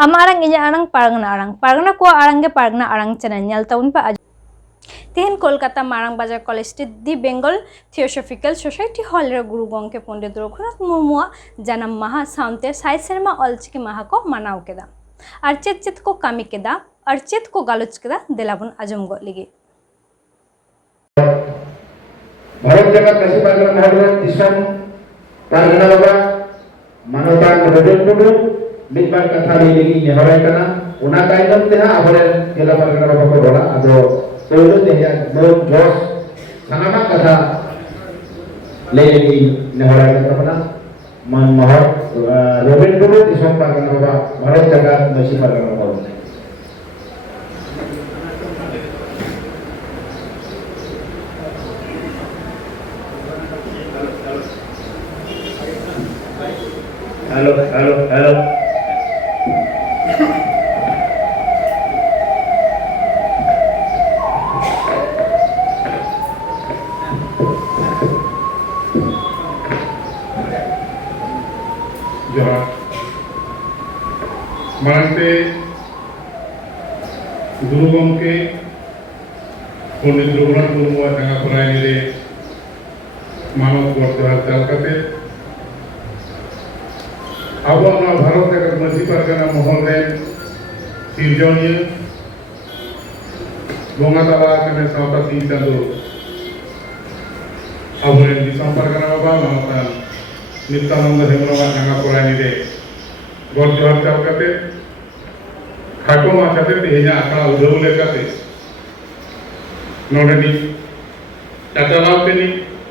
Amarang inya parangna ko arang ge parangna arang channel nyal taun pa तेहन कोलकाता मारांग बाजार college दि Bengal theosophical society hall रे गुरु गंके पंडित रघुनाथ मुर्मुआ जन्म माहा सामते साई सेरमा अलचिकी माहा को मनाव केदा और चेत को कामी केदा और चेत को गालोच केदा देलाबन आजम गो लिगे भारत जगत नसीब आगरा महरत दिसम पारगना बाबा मानवता नबजन टुडू मिदबार कथा लेगी नेहराय कना उना कायदम तेहा आबरे केला पारगना बाबा को रोला आदो तोलो तेहा नो जोस सनामा कथा लेगी नेहराय कना मन महर रोबेन टुडू दिसम पारगना बाबा भारत जगत नसीब पारगना बाबा हेलो हेलो हेलो जहाँ मानते गुरु गंके पंडित रघुनाथ मुर्मुआ जहाँ परायनी मानव वर्तमान चालकाते अब भारत जगत मजी पारगना महल सिरजनिया बोंगा तला कने सावता सिंह चांदो अब दिसम पारगना बाबा मानता नित्यानंद हेमरम जहाँ परायनी गढ़ चालकाते खाको माचाते तेहना आखड़ा उधव लेकाते नोडेनी चाचालावतेनी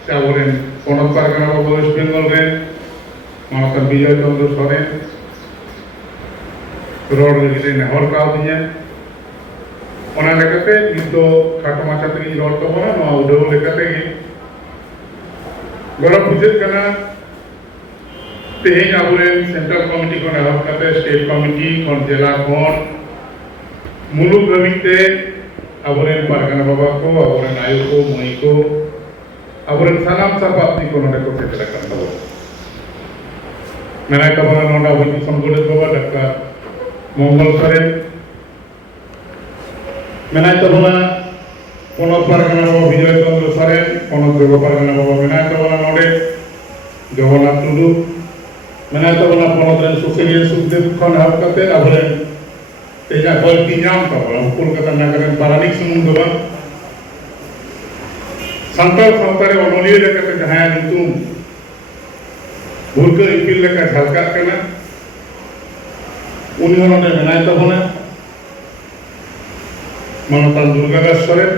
चावरेन पोनत पारगना बाबा वेस्ट बेंगल रे मानता विजय चंद्र सोरेन रोड रे नेहर कावदिया ओना लेकाते नितो खाटो माचाते रोड तबना नो उधव लेकाते गरम बुझेत कना तेहेन आबुरेन सेंट्रल कमिटी को नेहर काते स्टेट कमिटी कोन जिला कोन मुलुक रमिते आबुरेन पारगना बाबा को आबुरेन आयु को मई को आबुरेन सनाम सापाती को नडे को सेटल करनो मेनाय तबना नोंडा बनी संगोले बाबा डॉक्टर मंगल सोरेन मेनाय तबना पोनत पारगना बाबा विजय चंद्र सोरेन पोनत देव पारगना बाबा मेनाय तबना नोंडे जगन्नाथ टुडू मेनाय तबना पोनत रेन सुखेलिया सुखदेव खन हाबकाते आबरेन तेजा गलती नाम तबना कोलकाता नगरेन पारानिक सुमुंग दबा संताल संतारे ओनोलिया लेकाते जहां नितुम भूलकर इपिल लेका झलका कना उनी होनोडे मेनाय तबना मानता दुर्गादास सोरेन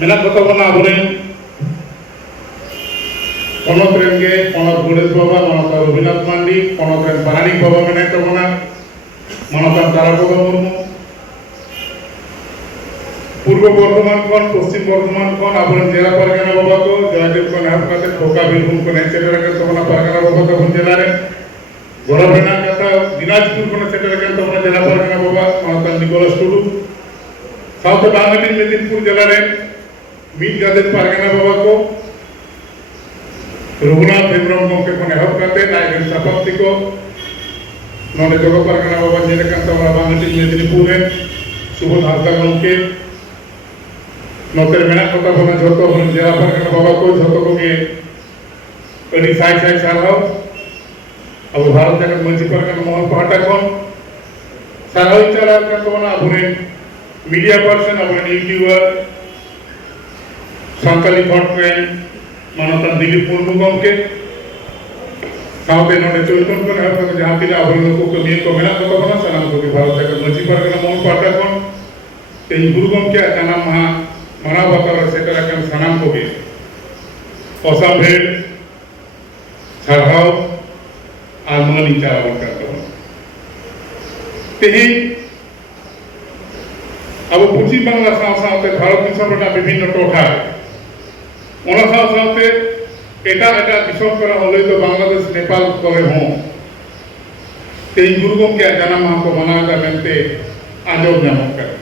मेना को तबना आबरेन पोनत रेनगे पोनत गणेश बाबा मानता रघुनाथ मांडी पोनत रेन पारानिक बाबा मेनाय तबना मानता तारापद मुर्मू पूर्व बर्धमान कोन पश्चिम बर्धमान कोन आबरेन जिला पारगना बाबा को जलादेव को नाम काते ठोका बीरभूम को नेचेटर के तबना पारगना बाबा को जिला रे गोरबेना कथा दिनाजपुर को नेचेटर के तबना जिला पारगना बाबा मानता निकोलस टुडू साउथ बांगली मेदिनीपुर जिला रे मीट गादेव पारगना बाबा को रघुनाथ हेमरम गंके को नेहर काते नायगन सपाप्ति को नोने जगह पारगना बाबा जेने का तबना बांगली मेदिनीपुर रे सुबोध हासदा गंके नोकर मेना कथा बना जोतो बन जिला पारगना बाबा को जोतो को के अडी साई साई साराव अब भारत जगत मंची पारगना महल पाटा कोन साराव चला का तो ना अबुरे मीडिया पर्सन अबुरे यूट्यूबर संकली कॉन्ट्रेन मानता दिलीप मुर्मू गंके साउथे नोने चोलतन को है तो जहां तिला अबुरे को कमी को मेना कथा बना सनाम को भारत जगत मंची पारगना महल पाटा कोन ते गुरु गंके जना महा मानव बतर सेटर के सनाम को भी असंभेद सरहाव आत्मनि चावन करते हैं तेही अब पूंजी बांग्ला साथ भारत दिसम रना विभिन्न टोठा ओना साथ एटा एटा दिसम करा होले तो बांग्लादेश नेपाल करे हो तेही गुरु गंके जना महा को मना का बनते आजो नाम कर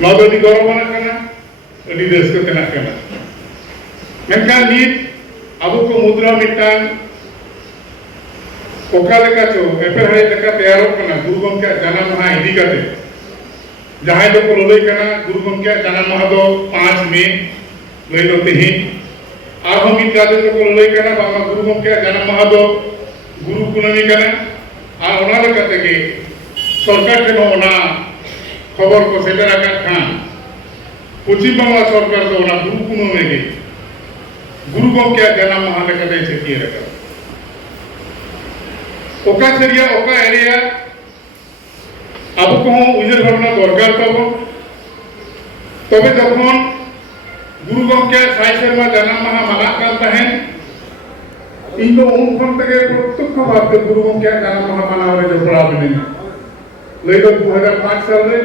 नौदनी गौरवना करना अभी देश को तेना करना मेनका नीट अब को मुद्रा मिटान ओका लेका चो एपेहरे लेका तैयारों कना गुरु गंके जन्म माह इदी काते जहां दो को लई कना गुरु गंके जन्म माह दो 5 मई लई दो तेही आरो मित गादे को लई कना बामा गुरु गंके जन्म माह दो गुरु कुनमी कना आ ओना लेका तेगे सरकार ठेनो ओना खबर को सेटर आकात खान पश्चिम बांग्ला सरकार दो ओना गुरु कुनमी गे गुरु गंके जन्म माह लेका दे छेकिए रखा ओका सेरिया ओका एरिया अब को उजर भावना दरकार तब तबे जखन गुरु गंके साई शर्मा जन्म माह माना कान तहेन इन दो उन खन तके प्रत्यक्ष भावे गुरु गंके जन्म माह माना रे जोपड़ा बने लई दो 2005 साल रे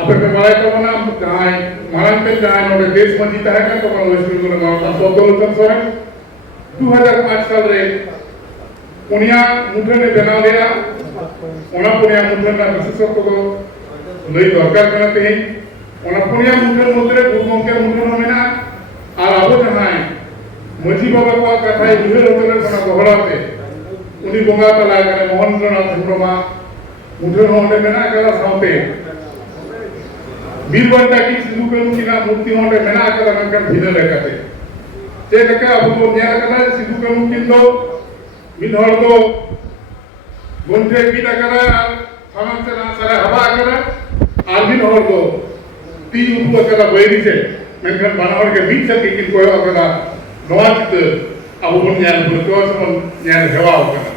आपे के बारे तबना जहां मारन पे जहां नोडे देश मंजी ताहे का तो वेस्ट बेंगल माता सदलोचन सोरेन 2005 साल रे पुनिया मुठन ने बना लिया ओना पुनिया मुठन ना विशेषत्व को लई दरकार करते हैं ओना पुनिया मुठन मध्य गुरु गंके मुठन मेना और अब जहां मजी बाबा को कथा उहे होतले कोना गहराते उनी बंगा तला करे मोहनचंद्रनाथ हेम्ब्रमा मुठन होंडे मेना कला साउते बीरबंटा की सिधु कनु किना मूर्ति होंडे मेना कला नंकन भिने लेकाते जे लेका अब तो न्याय कला सिधु कनु किंदो मिद हर दो गोंठे पीटा करा सामान से ना सारा हवा करा और मिद हर दो तीन उप करा बैरी से मेनखान बनावर के मिद से किन कोय करा नवा चित अब बन न्याय बुतो समन न्याय हेवा करा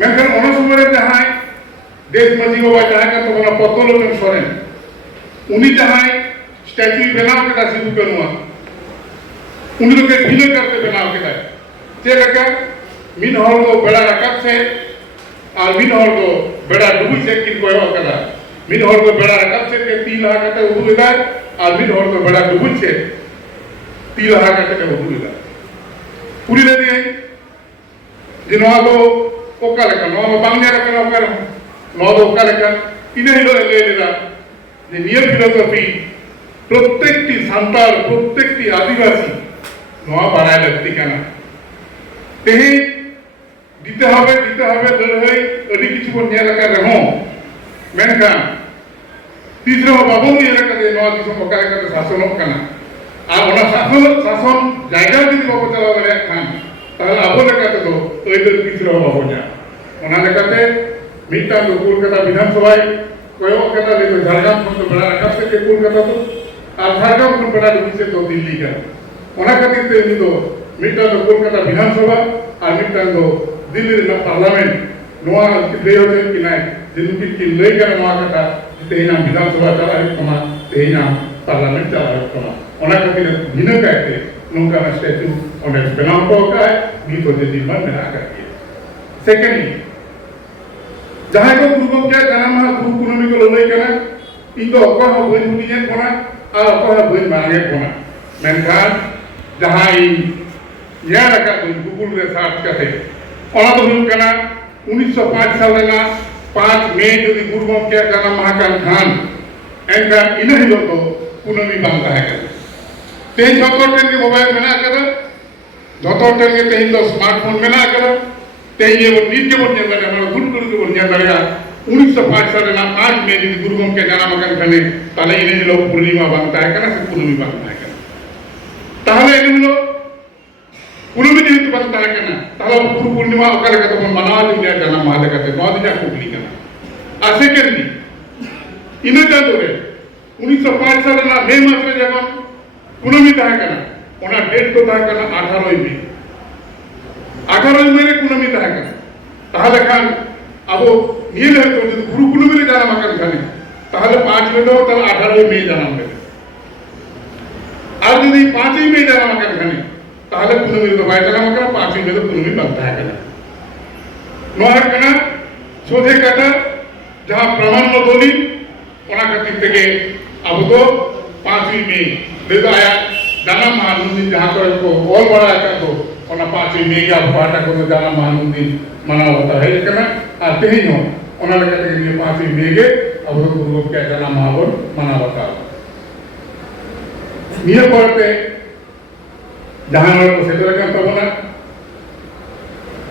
मेनखान ओना समय जहां देश मजी बाबा जहां का तो ओना पतलोचन सोरेन उनी जहां स्टैच्यू बनाव के सिधु कनुआ उन लोग के ढीले करके बनाव के जे लगा मिन हर दो बेड़ा रकब से और मिन हर दो बेड़ा डुबी से किन कोय कदा मिन हर दो बेड़ा रकब से के 3 लाख कते उबुलेदा और मिन हर दो बेड़ा डुबी से 3 लाख कते उबुलेदा पूरी ले दिए जिनवा दो ओका लेका नो बांग्ला लेका नो कर नो दो ओका लेका इने हिलो ले लेदा যে নিয়ম ফিলোসফি প্রত্যেকটি সান্তাল প্রত্যেকটি আদিবাসী নোয়া বাড়ায় লাগতি কেনা তেহি দিতে হবে লড়াই আদি কিছু বন নিয়া লাগা রহো মেনখান তিসরা বাবু এলাকা দে নোয়া দিশম বকায় কাতে শাসন কানা আর ওনা শাসন জায়গা যদি বাবু চালা গলে খান তাহলে আবো লেকাতে তো ওইদের তিসরা বাবু যা ওনা লেকাতে মিটা তো কলকাতা বিধানসভায় कोयो कथा ले झारखंड में तो बड़ा रखा से कोलकाता तो और झारखंड में बड़ा डुबी से तो दिल्ली का ओना खातिर ते नि तो मिटा तो कोलकाता विधानसभा और मिटा तो दिल्ली रे पार्लियामेंट नोआ ले होते कि नहीं जिन की ले कर नोआ कथा ते ना विधानसभा चला है कमा ते ना पार्लियामेंट चला है कमा ओना खातिर भिन्न कहते नोका स्टैच्यू ओने बनाव को का है भी तो जे दिन में बना करके सेकंडली जहां को गुरु गंके जन्म माह गुरु कुनमी को लई कना इन दो अको हो बइन हुटिजे कोना आ अको हो बइन मांगे कोना मेनखान जहां इन या रखा तो गूगल रे सर्च करते ओना तो हुन कना 1905 साल ना 5 मई यदि गुरु गंके जन्म माह का खान एनका इन हिलो तो कुनमी बांधा है ते जतो टेन के मोबाइल बना कर जतो टेन के तेन दो स्मार्टफोन बना कर ते ये वो नीचे बोल जाता है हमारा गुरु गुरु बोल जाता है 1905 साल ना 5 मई यदि गुरु गंके जन्म माह खाने ताले इन हिलो पूर्णिमा बांधता है कना से कुनमी बांधता है ताहले इन हिलो कुनमी जेहेतु बांधता है कना ताहले गुरु पूर्णिमा ओकर का तो मनावा दिन जन्म माह लेका ते 9 दिन कुबली कना आ सेकेंडली इने जानो रे 1905 साल ना मई मास रे जब कुनमी ताहे कना ओना डेट को ताहे कना 18 मई 18 मई रे कुनमी ताहे कना ताहले खान अब नील है तो गुरु कुनमी रे जन्म माह खाने ताहले 5 मई दो ताहले 18 मई जन्म ले आज यदि 5 मई जन्म माह खाने ताहले कुनमी तो बाय जन्म माह 5 मई तो कुनमी बनता है कना नोहर कना सोधे कटा जहां प्रमाण न दोली ओना खातिर तेगे अब तो 5 मई ले आया जन्म महानुदी जहां को ऑल बड़ा का तो ओना 5 मई के अब पाटा को जन्म महानुदी मना होता है कना आते ही हो ओना लगा के 5 मई के अब तो गुरु के जन्म महावन मना होता है नियर पड़ते जहां को सेटर का तो बना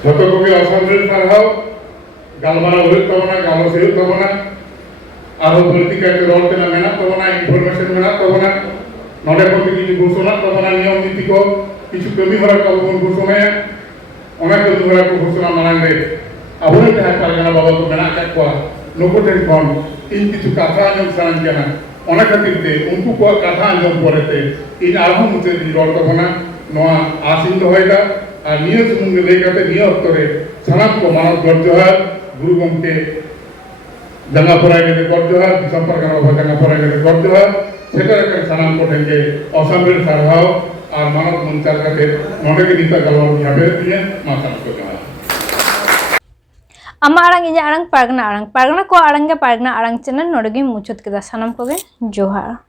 ᱡᱚᱛᱚ ᱠᱚᱜᱮ ᱚᱥᱟᱢᱵᱷᱮᱲ ᱥᱟᱨᱦᱟᱣ ᱜᱟᱞᱢᱟᱨᱟᱣ ᱦᱩᱭᱩᱜ ᱛᱟᱵᱚᱱᱟ ᱜᱟᱞᱚᱪ ᱦᱩᱭᱩᱜ ᱛᱟᱵᱚᱱᱟ ᱟᱨᱦᱚᱸ ᱵᱟᱹᱲᱛᱤ ᱠᱟᱭᱛᱮ ᱨᱚᱲ ᱛᱮᱱᱟᱜ ᱢᱮᱱᱟᱜ ᱛᱟᱵᱚᱱᱟ ᱤᱱᱯᱷᱚᱨᱢᱮᱥᱚᱱ ᱢᱮᱱᱟᱜ ᱛᱟᱵᱚᱱᱟ ᱱᱚᱰᱮ ᱠᱷᱚᱱ ᱠᱤᱪᱷᱩ ᱜᱷᱳষণᱟ ᱛᱟᱵᱚᱱᱟ ᱱᱤᱭᱚᱢ नीति को किछु कमी हरा को बन घोषणाया ओना कमी हरा को घोषणा मांग रे अबोरे जहां पारगना बाबा को मेना का को नुकु ठेन कोन इन किछु कथा आंजम सान केना ओना खातिर ते उनको को कथा आंजम परेते इन आरहम मुते रॉल तबना नोआ आसिन दोहैदा और नियत सुमुंग ले काते नियत तोरे सनाम को मानव गरजोहार गुरु गमके जंगा पराय के गरजोहार दिसम पारगना बाबा जंगा पराय के गरजोहार सेटा के सनाम को ठेंगे असामबेर सारहाव और मानव मुंचार काते नोडे के निता गलवा याबे दिए माता को जहा Ama arang inya arang pargana ko arang ge pargana arang channel nodegi muchut keda sanam koge johar.